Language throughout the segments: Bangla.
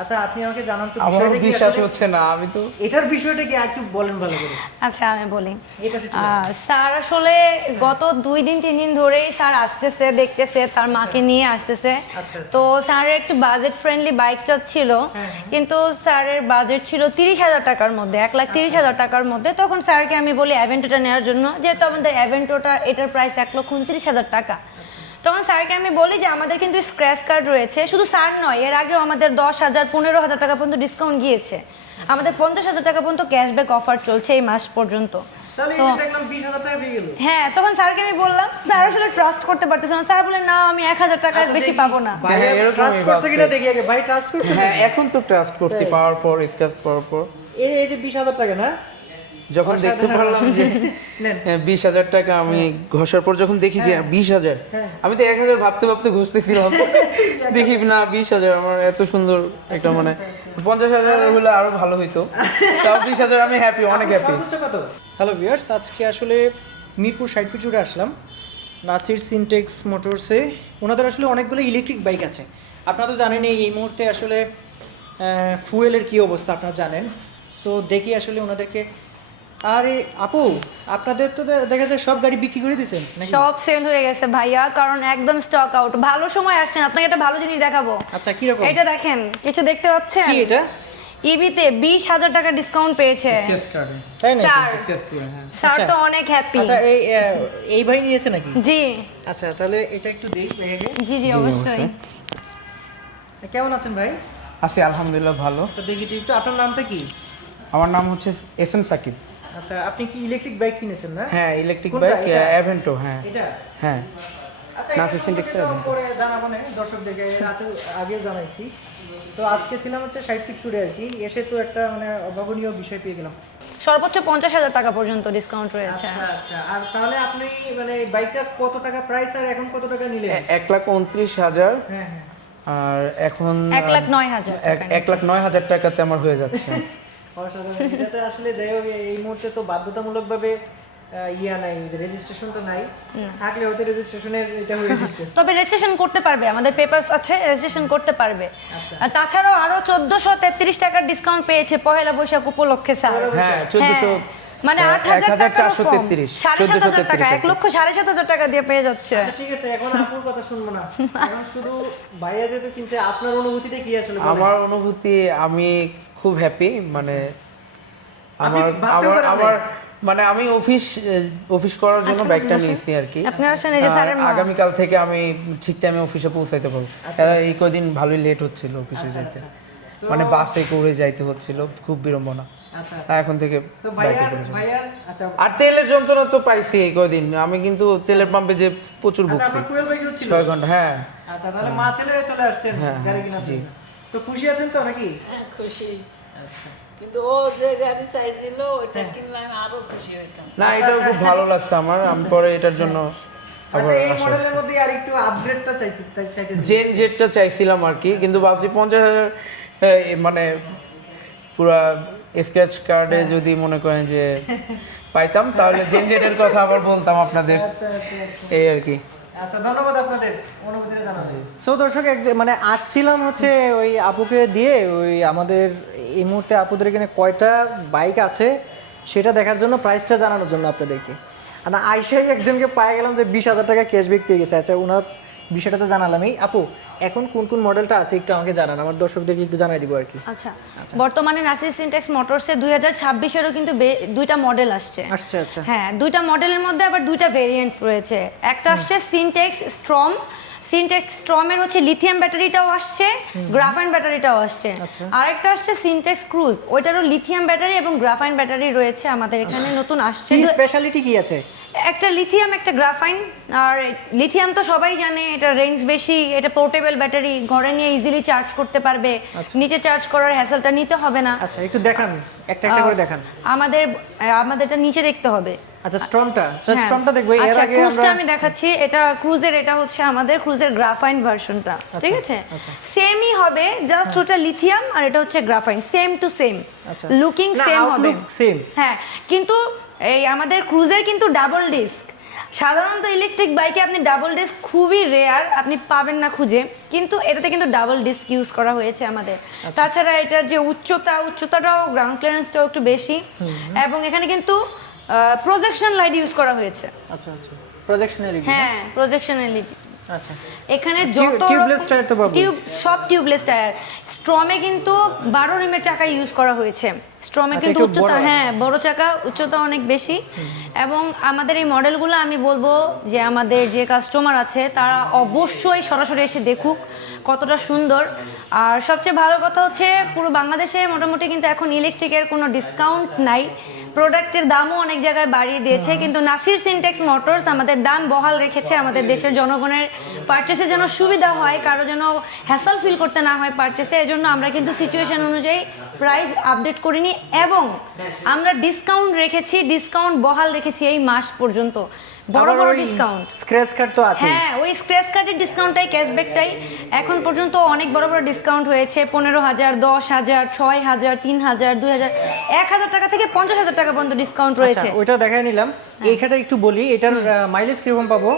আচ্ছা আপনি আমাকে জানান তো আমার বিষয়টা কি বিশ্বাস আসলে? হচ্ছে না, আমি তো এটার বিষয়টা কি একটু বলেন ভালো করে। আচ্ছা আমি বলি এই পাশে চলে আসেন। স্যার আসলে গত 2 দিন 3 দিন ধরেই স্যার আসতেছে, দেখতেছে, তার মাকে নিয়ে আসতেছে। আচ্ছা। তো স্যারের একটু বাজেট ফ্রেন্ডলি বাইক চাচ্ছিল, হ্যাঁ। কিন্তু স্যারের বাজেট ছিল 30,000 টাকার মধ্যে, 1,30,000 টাকার মধ্যে। তখন স্যারকে আমি বলি অ্যাভেন্টোটা নেওয়ার জন্য, যেহেতু আমাদের অ্যাভেন্টোটা এটার প্রাইস 1,29,000 টাকা। তখন স্যারকে আমি বলি যে আমাদের কিন্তু স্ক্র্যাচ কার্ড রয়েছে, শুধু স্যার নয়, এর আগেও আমাদের 10,000 15,000 টাকা পর্যন্ত ডিসকাউন্ট গিয়েছে, আমাদের 50,000 টাকা পর্যন্ত ক্যাশব্যাক অফার চলছে এই মাস পর্যন্ত। তাহলে এই তো যে দেখলাম 20,000 টাকা পেয়ে গেল। হ্যাঁ, তখন স্যারকে আমি বললাম, স্যার আসলে ট্রাস্ট করতে পারতেছে না। স্যার বলে না, আমি 1,000 টাকার বেশি পাবো না। ভাই হ্যাঁ, এরকমই ট্রাস্ট করতে কিনা ভাবছে। দেখি আগে, ভাই ট্রাস্ট করছে? হ্যাঁ এখন তো ট্রাস্ট করছি পাওয়ার পর, স্ক্র্যাচ করার পর এই যে 20,000 টাকা না, যখন দেখতে পারলাম যে নেন। 20,000 টাকা, আমি ঘষার পর যখন দেখি যে 20,000, আমি তো 1,000 ভাবতে ভাবতে ঘষতেছিলাম, দেখি না 20,000, আমার এত সুন্দর একটা মানে 50,000 হলে আরো ভালো হইতো, তাও 20,000 আমি হ্যাপি, অনেক হ্যাপি। সর্বোচ্চ কত? হ্যালো ভিউয়ার্স, আজকে আসলে মিরপুর 60 ফিট রোডে আসলাম নাসির সিনটেক্স মোটরসে। ওনাদের আসলে অনেকগুলো ইলেকট্রিক বাইক আছে। আপনারা তো জানেন এই মুহূর্তে আসলে ফুয়েলের কী অবস্থা আপনারা জানেন। সো দেখি আসলে ওনাদেরকে। আরে আপু, আপনাদের তো দেখা যায় সব গাড়ি বিক্রি করে দিয়েছেন নাকি? সব সেল হয়ে গেছে ভাইয়া, কারণ একদম স্টক আউট। ভালো সময় আসছেন, আপনাকে একটা ভালো জিনিস দেখাবো। আচ্ছা কিরকম? এটা দেখেন, কিছু দেখতে পাচ্ছেন? কি এটা? ইবিতে 20,000 টাকা ডিসকাউন্ট পেয়েছে স্ক্র্যাচ কার্ডে তাই না? স্যার। স্ক্র্যাচ করে, হ্যাঁ। স্যার আচ্ছা। তো অনেক হ্যাপি। আচ্ছা এই ভাই নিয়েছে নাকি? জি আচ্ছা তাহলে এটা একটু দেখে জি জি অবশ্যই। কেমন আছেন ভাই? আছি আলহামদুলিল্লাহ ভালো। আচ্ছা দেখি তো একটু, আপনার নামটা কি? আমার নাম হচ্ছে SM সাকিব। আচ্ছা আপনি কি ইলেকট্রিক বাইক কিনেছেন না? হ্যাঁ ইলেকট্রিক কোনটা? বাইক এটা? অ্যাভেন্টো, হ্যাঁ এটা? হ্যাঁ। আচ্ছা নাসির এটা সিনটেক্সের সম্পর্কে তো Avento। পরে জানাবো না দর্শকদেরকে, এটা আছে আগেও জানাইছি। সো আজকে ছিলাম হচ্ছে 60 ফিট রোডে আর কি, এসে তো একটা মানে অভাবনীয় বিষয় পেয়ে গেলাম। সর্বোচ্চ 50,000 টাকা পর্যন্ত ডিসকাউন্ট রয়েছে। আচ্ছা আচ্ছা, আর তাহলে আপনি মানে এই বাইকটা কত টাকা প্রাইস আর এখন কত টাকা নিলেন? 1,29,000, হ্যাঁ হ্যাঁ। আর এখন 1,09,000 টাকা। 1,09,000 টাকাতে আমার হয়ে যাচ্ছে। অসাধারণ। এটাতে আসলে যাই হোক এই মুহূর্তে তো বাধ্যতামূলকভাবে ইয়া নাই, রেজিস্ট্রেশন তো নাই, থাকলে হয়তো রেজিস্ট্রেশনের এটা হয়ে যেত। তবে রেজিস্ট্রেশন করতে পারবে, আমাদের পেপারস আছে, রেজিস্ট্রেশন করতে পারবে। আচ্ছা। আর তাছাড়াও আরো 1,433 টাকার ডিসকাউন্ট পেয়েছে পহেলা বৈশাখ উপলক্ষে স্যার। হ্যাঁ 1,400, মানে 8,000 টাকা 1,433, 7,500 টাকা, 1,07,500 টাকা দিয়ে পেয়ে যাচ্ছে। আচ্ছা ঠিক আছে, এখন আপুর কথা শুনবো না, এখন শুধু ভাইয়া যেহেতু কিনছে, আপনার অনুভূতিটা কি আসলে বলেন? আমার অনুভূতি, আমি খুব হ্যাপি, মানে আপনি আমার ভাবতেও আমার পারেন নাই? আমার মানে আমি অফিস করার জন্য বাইকটা নিয়েছি আর কি। আপনি আসেন, এই যে আর স্যারের মা। আগামীকাল থেকে আমি ঠিক টাইমে অফিসে পৌঁছাইতে পারবো। এই কয়দিন ভালোই লেট হচ্ছিল অফিসে আচ্ছা, যেতে, আচ্ছা। So, মানে বাসে করে যাইতে হচ্ছিল, খুব বিড়ম্বনা। আচ্ছা আর এখন থেকে তো বাইকে করে যাবো। ভাইয়ার আচ্ছা আর তেলের যন্ত্রণা তো পাইছি এই কয়দিন, আমি কিন্তু তেলের পাম্পে যে প্রচুর আচ্ছা, ভুগছি, আপনার ফুয়েল বাইকও ছিল? 6 ঘন্টা। হ্যাঁ আচ্ছা তাহলে মা ছেলে চলে আসছেন হ্যাঁ, গাড়ি কেনার জি। জন্য। সো খুশি আছেন তো নাকি? হ্যাঁ খুশি, আচ্ছা কিন্তু ও যে গাড়ি চাইছিল ওটা হ্যাঁ। কিনলে আমি আরো খুশি হইতাম। না, আচ্ছা, এটা আচ্ছা। খুব ভালো লাগছে আমার, আমি পরে এটার জন্য আবার আচ্ছা এই আশা মডেলের করছি। মধ্যে আর একটু আপগ্রেডটা চাইতেছি। জেন জেটটা চাইছিলাম আর কি, কিন্তু ভাবছি 50,000 মানে পুরা স্ক্র্যাচ কার্ডে যদি মনে করেন যে পাইতাম, তাহলে জেন জেটের কথা আবার বলতাম আপনাদের, আচ্ছা আচ্ছা আচ্ছা এই আর কি। আচ্ছা ধন্যবাদ আপনাদের অনুভূতিটা জানাতে। সো দর্শক মানে আসছিলাম হচ্ছে ওই আপুকে দিয়ে, ওই আমাদের এই মুহূর্তে আপুদের এখানে কয়টা বাইক আছে সেটা দেখার জন্য, প্রাইসটা জানানোর জন্য আপনাদেরকে। আর না আইসাই একজনকে পায়ে গেলাম যে 20,000 টাকা ক্যাশব্যাক পেয়ে গেছে। আচ্ছা ওনার বিষয়টা তো জানালামই। আপু এখন কোন কোন মডেলটা আছে একটু আমাকে জানান, আমার দর্শকদেরকে একটু জানাই দিব আর কি। আচ্ছা, বর্তমানে নাসির সিনটেক্স মোটরসে 2026-এরও কিন্তু দুইটা মডেল আসছে। আচ্ছা আচ্ছা হ্যাঁ, দুইটা মডেলের মধ্যে আবার দুইটা ভেরিয়েন্ট রয়েছে। একটা আসছে সিনটেক্স স্ট্রম। সিনটেক্স স্ট্রমের হচ্ছে লিথিয়াম ব্যাটারিটাও আসছে, গ্রাফাইন ব্যাটারিটাও আসছে। আচ্ছা। আরেকটা আসছে সিনটেক্স ক্রুজ, ওইটারও লিথিয়াম ব্যাটারি এবং গ্রাফাইন ব্যাটারি রয়েছে আমাদের এখানে নতুন আসছে। কি স্পেশালিটি কি আছে? একটা লিথিয়াম, একটা গ্রাফাইন। আর লিথিয়াম তো সবাই জানে, এটা রেঞ্জ বেশি, এটা পোর্টেবল ব্যাটারি, ঘরে নিয়ে ইজিলি চার্জ করতে পারবে, আচ্ছা। নিচে চার্জ করার হ্যাসেলটা নিতে হবে না। আচ্ছা একটু দেখান, একটা একটা করে দেখান। আমাদেরটা নিচে দেখতে হবে। আচ্ছা স্ট্রমটা, হ্যাঁ। স্ট্রমটা দেখবো। এর আচ্ছা, আগে ক্রুজটা আমরা আমি দেখাচ্ছি। এটা ক্রুজের, এটা হচ্ছে আমাদের ক্রুজের গ্রাফাইন ভার্সনটা, ঠিক আছে? আচ্ছা। সেমই হবে, জাস্ট ওটা লিথিয়াম আর এটা হচ্ছে গ্রাফাইন, সেম টু সেম, আচ্ছা। লুকিং না, সেম হবে। outlook same। হ্যাঁ, কিন্তু এই আমাদের ক্রুজের কিন্তু ডাবল ডিস্ক, সাধারণত ইলেকট্রিক বাইকে আপনি ডাবল ডিস্ক খুবই রেয়ার, আপনি পাবেন না খুঁজে, কিন্তু এটাতে কিন্তু ডাবল ডিস্ক ইউজ করা হয়েছে আমাদের। তাছাড়া এটার যে উচ্চতাটাও গ্রাউন্ড ক্লিয়ারেন্সটাও একটু বেশি, এবং এখানে কিন্তু প্রজেকশন লাইট ইউজ করা হয়েছে। আচ্ছা আচ্ছা, প্রজেকশন এলইডি। হ্যাঁ, প্রজেকশন এলইডি। আচ্ছা, এখানে যত টিউবলেস টায়ার তো পাবো। সব টিউবলেস টায়ার। স্ট্রমে কিন্তু 12 রিমের চাকা ইউজ করা হয়েছে। স্ট্রমে আচ্ছা, কিন্তু একটু উচ্চতা, বড় আছে। হ্যাঁ বড় চাকা, উচ্চতা অনেক বেশি। এবং আমাদের এই মডেলগুলো আমি বলবো যে আমাদের যে কাস্টমার আছে তারা অবশ্যই সরাসরি এসে দেখুক কতটা সুন্দর। আর সবচেয়ে ভালো কথা হচ্ছে পুরো বাংলাদেশে মোটামুটি কিন্তু এখন ইলেকট্রিকের কোনো ডিসকাউন্ট নাই, প্রোডাক্টের দামও অনেক জায়গায় বাড়িয়ে দিয়েছে, কিন্তু নাসির সিনটেক্স মোটরস আমাদের দাম বহাল রেখেছে আমাদের দেশের জনগণের পারচেসের জন্য সুবিধা হয়, কারো যেন হ্যাসল ফিল করতে না হয় পারচেসে। এই জন্য আমরা কিন্তু সিচুয়েশন অনুযায়ী প্রাইস আপডেট করিনি, এবং আমরা ডিসকাউন্ট রেখেছি, ডিসকাউন্ট বহাল রেখেছি এই মাস পর্যন্ত, বড় বড় ডিসকাউন্ট। স্ক্র্যাচ কার্ড তো আছে। হ্যাঁ, ওই স্ক্র্যাচ কার্ডের ডিসকাউন্টটাই, ক্যাশব্যাকটাই এখন পর্যন্ত অনেক বড় বড় ডিসকাউন্ট হয়েছে। 15,000, 10,000, 6,000, 3,000, 2,000, 1,000 টাকা থেকে 50,000 টাকা পর্যন্ত ডিসকাউন্ট রয়েছে। আচ্ছা, ওইটা দেখাই নিলাম। এইখানটা একটু বলি, এটার মাইলেজ কিরকম পাবো?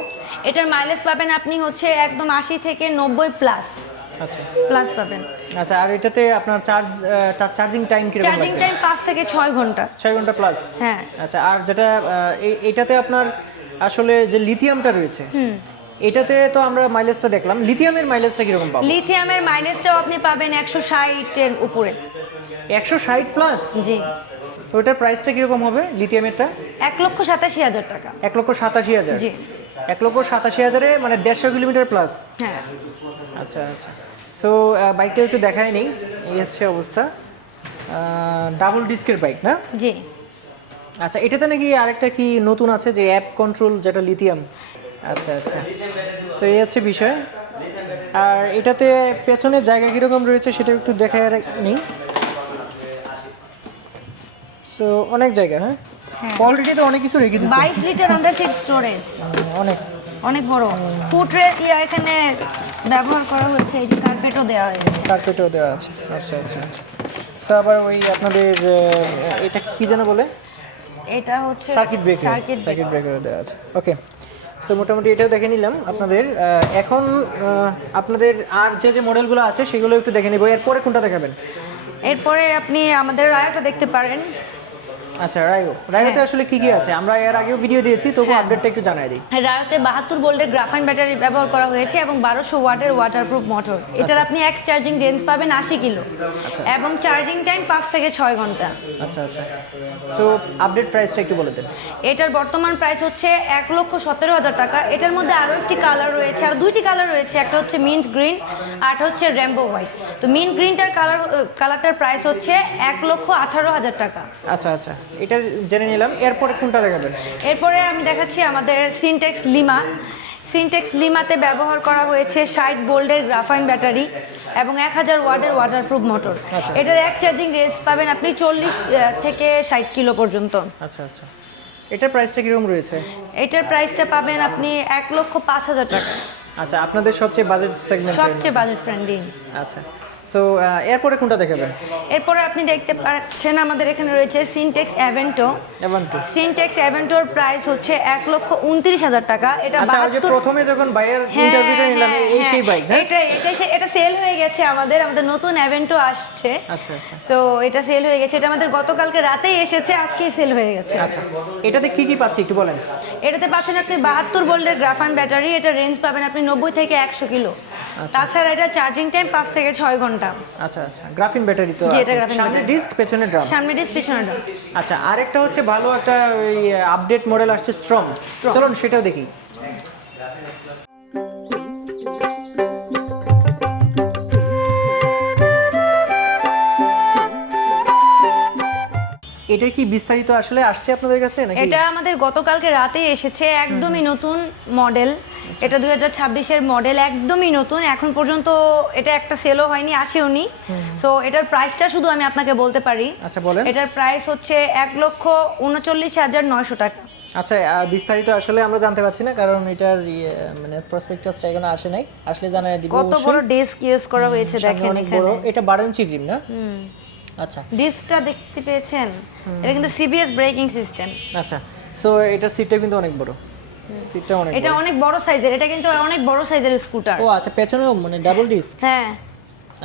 এটার মাইলেজ পাবেন আপনি হচ্ছে একদম 80 থেকে 90 প্লাস আচ্ছা প্লাস পাবেন। আচ্ছা, আর এটাতে আপনার চার্জিং টাইম কিরকম চার্জিং লাগবে? টাইম 5 থেকে 6 ঘন্টা। 6 ঘন্টা প্লাস। হ্যাঁ। আচ্ছা, আর যেটা এটাতে আপনার আসলে যে লিথিয়ামটা রয়েছে, এটাতে তো আমরা মাইলেজটা দেখলাম, লিথিয়ামের মাইলেজটা কিরকম পাবো? লিথিয়ামের মাইলেজটাও আপনি পাবেন 160 এর উপরে। 160 প্লাস? জি। তো এটার প্রাইসটা কিরকম হবে লিথিয়ামেরটা? 1,87,000 টাকা। 1,87,000। জি। 1,87,000-এ মানে 150 কিলোমিটার প্লাস। হ্যাঁ। আচ্ছা আচ্ছা, সো বাইকটা একটু দেখায় নেই। এই হচ্ছে অবস্থা, ডাবল ডিস্কের বাইক না? জি। আচ্ছা, এটাতে নাকি আরেকটা কি নতুন আছে যে অ্যাপ কন্ট্রোল, যেটা লিথিয়াম। আচ্ছা আচ্ছা, সো এই হচ্ছে বিষয়। আর এটাতে পেছনের জায়গা কীরকম রয়েছে সেটা একটু দেখায় নেই। সো অনেক জায়গা, হ্যাঁ অলরেডি তো অনেক কিছু রেখে দিচ্ছে। 22 লিটার আন্ডার সিট স্টোরেজ, অনেক অনেক বড়। ফুট রেস্ট এখানে ব্যবহার করা হচ্ছে, এই যে কার্পেটও দেওয়া হয়েছে। কার্পেটও দেওয়া আছে। আচ্ছা আচ্ছা আচ্ছা, সো আবার ওই আপনাদের এটা কি যেন বলে, এটা হচ্ছে সার্কিট ব্রেকার, সার্কিট ব্রেকারও দেওয়া আছে। ওকে, সো মোটামুটি এটাও দেখে নিলাম আপনাদের। এখন আপনাদের আর যে যে মডেলগুলো আছে সেগুলো একটু দেখে নেব। এরপরে কোনটা দেখাবেন? এরপরে আপনি আমাদের রায়োটা দেখতে পারেন। আচ্ছা, রায়োতে আসলে কি কি আছে? আমরা এর আগেও ভিডিও দিয়েছি, তবু আপডেটটা একটু জানাই দিই। রায়োতে 72 ভোল্টের গ্রাফাইন ব্যাটারি ব্যবহার করা হয়েছে এবং 1200 ওয়াটের ওয়াটারপ্রুফ মোটর। এটার আপনি এক চার্জিং রেঞ্জ পাবেন 80 কিলো, এবং চার্জিং টাইম 5 থেকে 6 ঘন্টা। আচ্ছা আচ্ছা, সো আপডেট প্রাইসটা একটু বলে দেন। এটার বর্তমান প্রাইস হচ্ছে 1,17,000 টাকা। এটার মধ্যে আরও একটি কালার রয়েছে, আর দুইটি কালার রয়েছে, একটা হচ্ছে মিন্ট গ্রিন আর একটা হচ্ছে রেমবো হোয়াইট। তো মিন্ট গ্রিনটার কালারটার প্রাইস হচ্ছে 1,18,000 টাকা। আচ্ছা আচ্ছা, এটা জেনে নিলাম। এরপরে কোনটা দেখাবেন? এরপরে আমি দেখাচ্ছি আমাদের সিনটেক্স লিমা। সিনটেক্স লিমাতে ব্যবহার করা হয়েছে 60 ভোল্টের গ্রাফাইন ব্যাটারি এবং 1000 ওয়াটের ওয়াটারপ্রুফ মোটর। এটার এক চার্জিং রেঞ্জ পাবেন আপনি 40 থেকে 60 কিলো পর্যন্ত। আচ্ছা আচ্ছা, এটার প্রাইসটা কিরকম রয়েছে? এটার প্রাইসটা পাবেন আপনি 1,05,000 টাকা। আচ্ছা, আপনাদের সবচেয়ে বাজেট সেগমেন্ট, সবচেয়ে বাজেট ফ্রেন্ডলি। আচ্ছা, সো এরপরে কোনটা দেখাবেন? এরপরে আপনি দেখতে পাচ্ছেন আমাদের এখানে রয়েছে সিনটেক্স অ্যাভেন্টো। সিনটেক্স অ্যাভেন্টোর প্রাইস হচ্ছে 1,29,000 টাকা। এটা আচ্ছা, ওই যে প্রথমে যখন বাইয়ের ইন্টারভিউটা নিলাম, এই সেই বাইক না? এটা সেল হয়ে গেছে, আমাদের নতুন অ্যাভেন্টো আসছে। আচ্ছা আচ্ছা, তো এটা সেল হয়ে গেছে, এটা আমাদের গতকালকে রাতেই এসেছে, আজকেই সেল হয়ে গেছে। আচ্ছা, এটাতে কি কি পাচ্ছি একটু বলেন। এটাতে পাচ্ছেন আপনি 72 ভোল্টের গ্রাফাইন ব্যাটারি। এটা রেঞ্জ পাবেন আপনি 90 থেকে 100 কিলো। তাছাড়া এটা চার্জিং টাইম 5 থেকে 6 ঘন্টা। আচ্ছা আচ্ছা, গ্রাফিন ব্যাটারি তো জি, এটা আছে। গ্রাফিন সামনে ব্যাটারি। ডিস্ক, পেছনে ড্রাম। সামনে ডিস্ক, পিছনে ড্রাম। আচ্ছা, আরেকটা হচ্ছে ভালো একটা ওই আপডেট মডেল আসছে স্ট্রং, চলুন সেটাও দেখি। এটা কি বিস্তারিত আসলে আসছে আপনাদের কাছে নাকি? এটা আমাদের গতকালকে রাতে এসেছে, একদমই নতুন মডেল। এটা 2026-এর মডেল, একদমই নতুন। এখন পর্যন্ত এটা একটা সেলও হয়নি, আসেওনি। সো এটার প্রাইসটা শুধু আমি আপনাকে বলতে পারি। আচ্ছা, বলেন। এটার প্রাইস হচ্ছে 1,39,900 টাকা। আচ্ছা, বিস্তারিত আসলে আমরা জানতে পারছি না, কারণ এটার মানে প্রসপেক্টাসটা এখনো আসে নাই, আসলে জানাই দিব। কত বড় ডিস্ক ইউজ করা হয়েছে দেখেন এখানে। এটা 12 ইঞ্চি রিম না? আচ্ছা, ডিস্কটা দেখতে পেয়েছেন? এটা কিন্তু সিবিএস ব্রেকিং সিস্টেম। আচ্ছা, সো এটার সিটটা কিন্তু অনেক বড়। সিটটা অনেক এটা অনেক বড় সাইজের, এটা কিন্তু অনেক বড় সাইজের স্কুটার। ও আচ্ছা, পেছনেও মানে ডাবল ডিস্ক। হ্যাঁ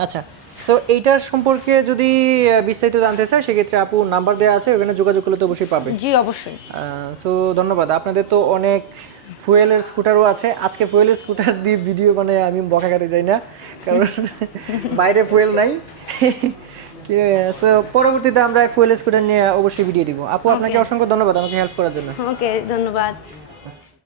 আচ্ছা, সো এইটার সম্পর্কে যদি বিস্তারিত জানতে চায় সেক্ষেত্রে আপু নাম্বার দেওয়া আছে, ওখানে যোগাযোগ করলে তো অবশ্যই পাবে। জি অবশ্যই। সো ধন্যবাদ। আপনাদের তো অনেক ফুয়েলের স্কুটারও আছে। আজকে ফুয়েলের স্কুটার দিয়ে ভিডিও মানে আমি বকা খাতে যাই না, কারণ বাইরে ফুয়েল নাই। সো পরবর্তীতে আমরা ফুয়েল স্কুটার নিয়ে অবশ্যই ভিডিও দিব। আপু আপনাকে অসংখ্য ধন্যবাদ আমাকে হেল্প করার জন্য। ওকে, ধন্যবাদ।